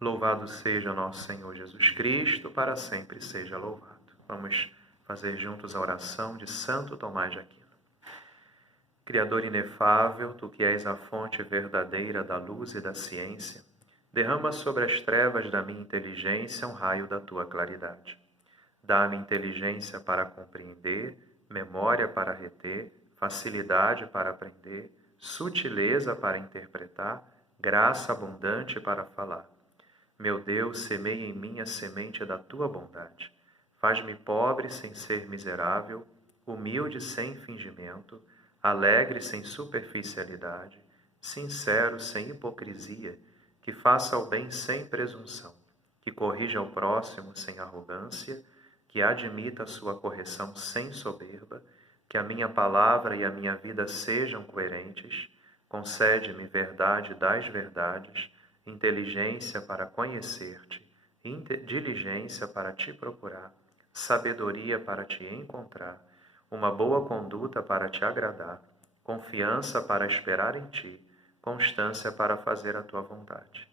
Louvado seja nosso Senhor Jesus Cristo, para sempre seja louvado. Vamos fazer juntos a oração de Santo Tomás de Aquino. Criador inefável, Tu que és a fonte verdadeira da luz e da ciência, derrama sobre as trevas da minha inteligência um raio da Tua claridade. Dá-me inteligência para compreender, memória para reter, facilidade para aprender, sutileza para interpretar, graça abundante para falar. Meu Deus, semeia em mim a semente da Tua bondade. Faz-me pobre sem ser miserável, humilde sem fingimento, alegre sem superficialidade, sincero sem hipocrisia, que faça o bem sem presunção, que corrija o próximo sem arrogância, que admita a sua correção sem soberba, que a minha palavra e a minha vida sejam coerentes, concede-me verdade das verdades, inteligência para conhecer-te, diligência para te procurar, sabedoria para te encontrar, uma boa conduta para te agradar, confiança para esperar em ti, constância para fazer a tua vontade.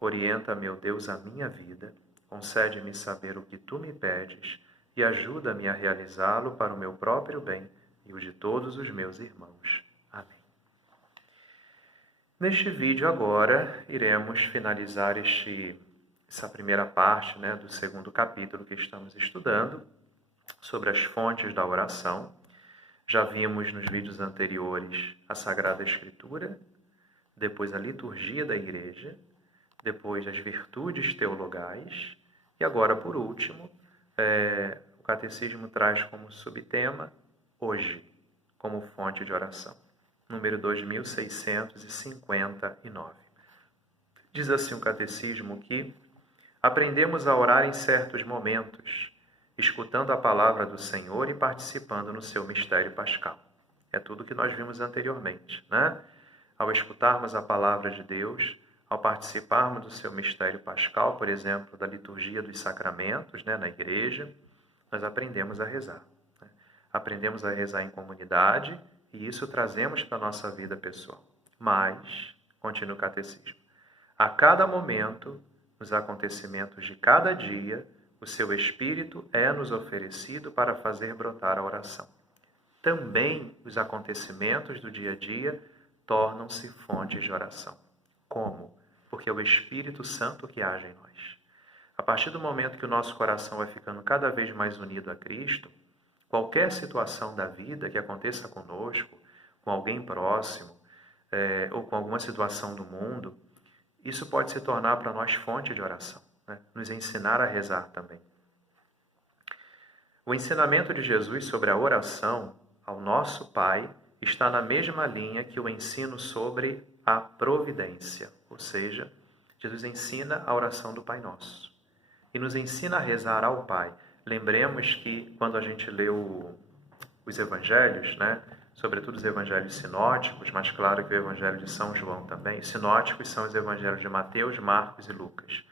Orienta, meu Deus, a minha vida, concede-me saber o que tu me pedes e ajuda-me a realizá-lo para o meu próprio bem e o de todos os meus irmãos. Amém. Neste vídeo agora, iremos finalizar essa primeira parte, do segundo capítulo que estamos estudando, sobre as fontes da oração. Já vimos nos vídeos anteriores a Sagrada Escritura, depois a liturgia da Igreja, depois as virtudes teologais e agora, por último, o Catecismo traz como subtema hoje, como fonte de oração. Número 2659. Diz assim o Catecismo que aprendemos a orar em certos momentos, escutando a palavra do Senhor e participando no seu mistério pascal. É tudo que nós vimos anteriormente, né? Ao escutarmos a palavra de Deus, ao participarmos do seu mistério pascal, por exemplo, da liturgia dos sacramentos, na igreja, nós aprendemos a rezar. Aprendemos a rezar em comunidade e isso trazemos para a nossa vida pessoal. Mas, continua o Catecismo, a cada momento, nos acontecimentos de cada dia, o seu Espírito é nos oferecido para fazer brotar a oração. Também os acontecimentos do dia a dia tornam-se fontes de oração. Como? Porque é o Espírito Santo que age em nós. A partir do momento que o nosso coração vai ficando cada vez mais unido a Cristo, qualquer situação da vida que aconteça conosco, com alguém próximo, ou com alguma situação do mundo, isso pode se tornar para nós fonte de oração, nos ensinar a rezar também. O ensinamento de Jesus sobre a oração ao nosso Pai está na mesma linha que o ensino sobre a providência, ou seja, Jesus ensina a oração do Pai Nosso e nos ensina a rezar ao Pai. Lembremos que quando a gente lê os evangelhos, sobretudo os evangelhos sinóticos, mas claro que o evangelho de São João também, os sinóticos são os evangelhos de Mateus, Marcos e Lucas.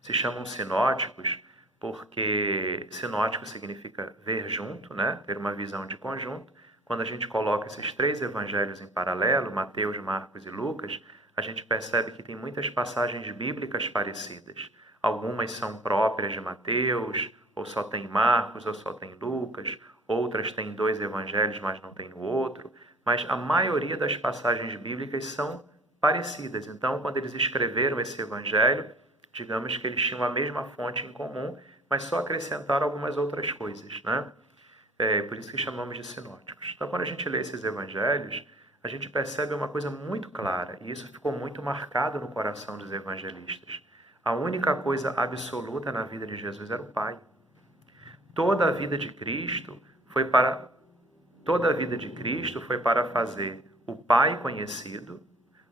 Se chamam sinóticos porque sinótico significa ver junto, ter uma visão de conjunto. Quando a gente coloca esses três evangelhos em paralelo, Mateus, Marcos e Lucas, a gente percebe que tem muitas passagens bíblicas parecidas. Algumas são próprias de Mateus, ou só tem Marcos, ou só tem Lucas. Outras têm dois evangelhos, mas não tem no outro. Mas a maioria das passagens bíblicas são parecidas. Então, quando eles escreveram esse evangelho, digamos que eles tinham a mesma fonte em comum, mas só acrescentaram algumas outras coisas, por isso que chamamos de sinóticos. Então, quando a gente lê esses evangelhos, a gente percebe uma coisa muito clara, e isso ficou muito marcado no coração dos evangelistas. A única coisa absoluta na vida de Jesus era o Pai. Toda a vida de Cristo foi para fazer o Pai conhecido,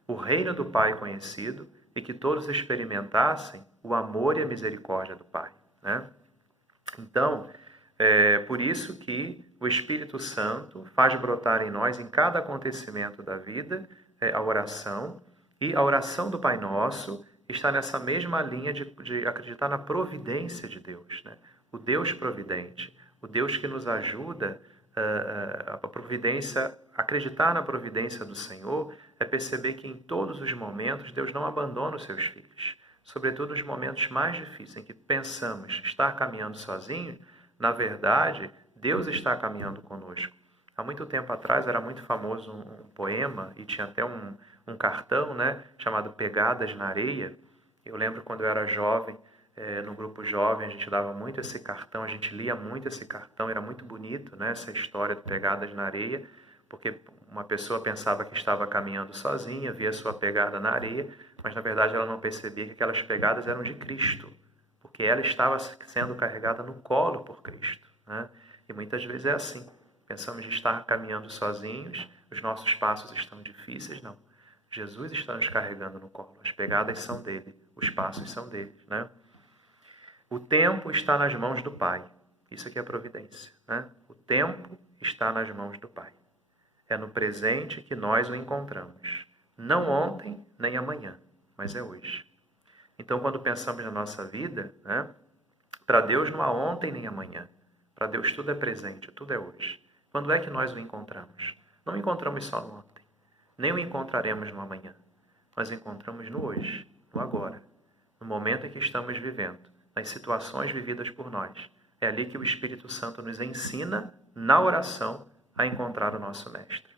o reino do Pai conhecido, e que todos experimentassem o amor e a misericórdia do Pai. Então, por isso que o Espírito Santo faz brotar em nós, em cada acontecimento da vida, a oração, e a oração do Pai Nosso está nessa mesma linha de acreditar na providência de Deus, o Deus providente, o Deus que nos ajuda a providência, acreditar na providência do Senhor é perceber que em todos os momentos Deus não abandona os seus filhos. sobretudo nos momentos mais difíceis, em que pensamos estar caminhando sozinhos, na verdade, Deus está caminhando conosco. Há muito tempo atrás era muito famoso um poema, e tinha até um cartão, né, chamado Pegadas na Areia. Eu lembro quando eu era jovem, no grupo jovem, a gente dava muito esse cartão, a gente lia muito esse cartão, era muito bonito, né, essa história de Pegadas na Areia, porque uma pessoa pensava que estava caminhando sozinha, via sua pegada na areia, mas na verdade ela não percebia que aquelas pegadas eram de Cristo, porque ela estava sendo carregada no colo por Cristo, né? E muitas vezes é assim, pensamos de estar caminhando sozinhos, os nossos passos estão difíceis, não. Jesus está nos carregando no colo, as pegadas são dele, os passos são dele, né? O tempo está nas mãos do Pai, isso aqui é providência, né? O tempo está nas mãos do Pai. É no presente que nós o encontramos. Não ontem, nem amanhã, mas é hoje. Então, quando pensamos na nossa vida, né, para Deus não há ontem nem amanhã. Para Deus tudo é presente, tudo é hoje. Quando é que nós o encontramos? Não o encontramos só no ontem, nem o encontraremos no amanhã. Nós o encontramos no hoje, no agora, no momento em que estamos vivendo, nas situações vividas por nós. É ali que o Espírito Santo nos ensina, na oração, a encontrar o nosso Mestre.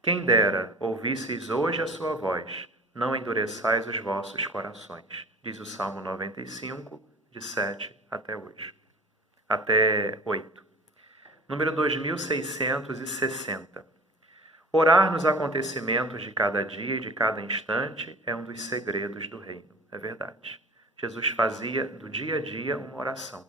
Quem dera ouvisseis hoje a sua voz, não endureçais os vossos corações, diz o Salmo 95, de 7 até 8. Número 2660. Orar nos acontecimentos de cada dia e de cada instante é um dos segredos do reino. É verdade. Jesus fazia do dia a dia uma oração.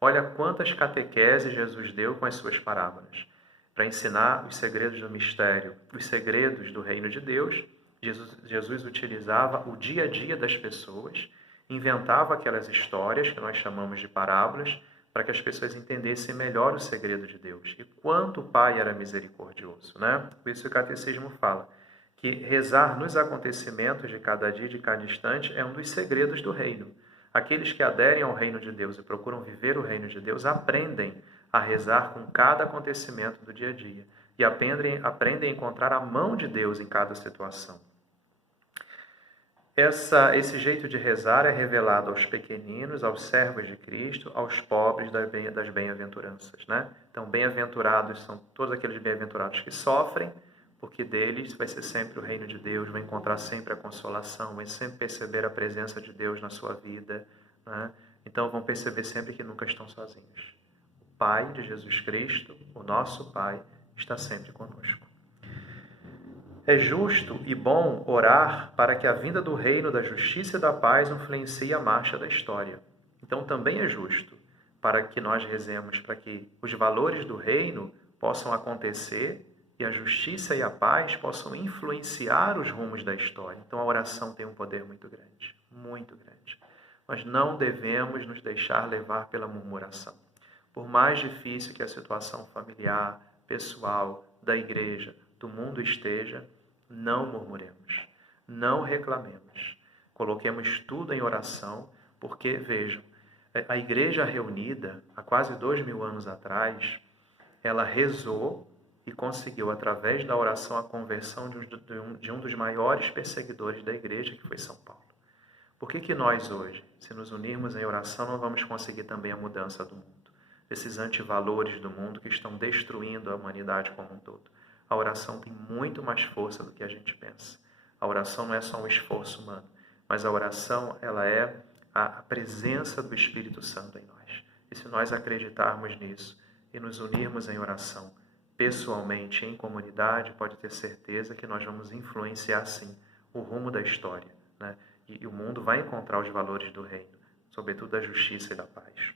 Olha quantas catequeses Jesus deu com as suas parábolas. Para ensinar os segredos do mistério, os segredos do reino de Deus, Jesus utilizava o dia a dia das pessoas, inventava aquelas histórias que nós chamamos de parábolas, para que as pessoas entendessem melhor o segredo de Deus. E quanto o Pai era misericordioso, né? Por isso o Catecismo fala que rezar nos acontecimentos de cada dia e de cada instante é um dos segredos do reino. Aqueles que aderem ao reino de Deus e procuram viver o reino de Deus aprendem a rezar com cada acontecimento do dia a dia e aprendem a encontrar a mão de Deus em cada situação. Esse jeito de rezar é revelado aos pequeninos, aos servos de Cristo, aos pobres das bem-aventuranças, né? Então, bem-aventurados são todos aqueles bem-aventurados que sofrem, porque deles vai ser sempre o reino de Deus, vão encontrar sempre a consolação, vão sempre perceber a presença de Deus na sua vida, né? Então, vão perceber sempre que nunca estão sozinhos. O Pai de Jesus Cristo, o nosso Pai, está sempre conosco. É justo e bom orar para que a vinda do reino da justiça e da paz influencie a marcha da história. Então também é justo para que nós rezemos para que os valores do reino possam acontecer e a justiça e a paz possam influenciar os rumos da história. Então a oração tem um poder muito grande, muito grande. Nós não devemos nos deixar levar pela murmuração. Por mais difícil que a situação familiar, pessoal, da igreja, do mundo esteja, não murmuremos, não reclamemos. Coloquemos tudo em oração, porque, vejam, a igreja reunida, há quase 2000 anos atrás, ela rezou e conseguiu, através da oração, a conversão de um dos maiores perseguidores da igreja, que foi São Paulo. Por que nós hoje, se nos unirmos em oração, não vamos conseguir também a mudança do mundo? Esses antivalores do mundo que estão destruindo a humanidade como um todo. A oração tem muito mais força do que a gente pensa. A oração não é só um esforço humano, mas a oração ela é a presença do Espírito Santo em nós. E se nós acreditarmos nisso e nos unirmos em oração, pessoalmente, em comunidade, pode ter certeza que nós vamos influenciar, sim, o rumo da história, né? E o mundo vai encontrar os valores do reino, sobretudo da justiça e da paz.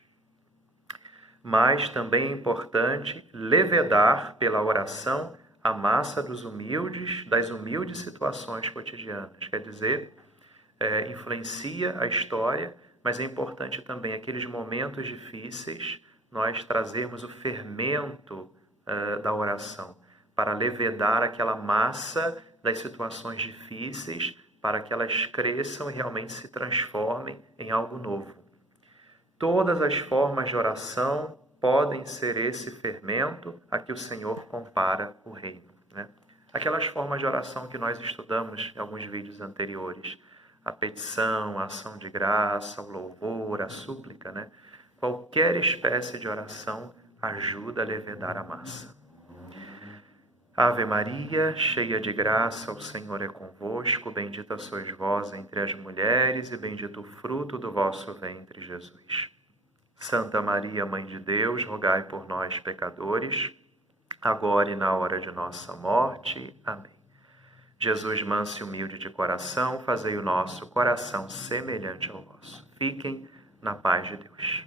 Mas também é importante levedar pela oração a massa dos humildes, das humildes situações cotidianas. Quer dizer, influencia a história, mas é importante também, aqueles momentos difíceis, nós trazermos o fermento da oração, para levedar aquela massa das situações difíceis, para que elas cresçam e realmente se transformem em algo novo. Todas as formas de oração podem ser esse fermento a que o Senhor compara o reino, né? Aquelas formas de oração que nós estudamos em alguns vídeos anteriores. a petição, a ação de graça, o louvor, a súplica, né? Qualquer espécie de oração ajuda a levedar a massa. Ave Maria, cheia de graça, o Senhor é convosco, bendita sois vós entre as mulheres e bendito o fruto do vosso ventre, Jesus. Santa Maria, Mãe de Deus, rogai por nós, pecadores, agora e na hora de nossa morte. Amém. Jesus, manso e humilde de coração, fazei o nosso coração semelhante ao vosso. Fiquem na paz de Deus.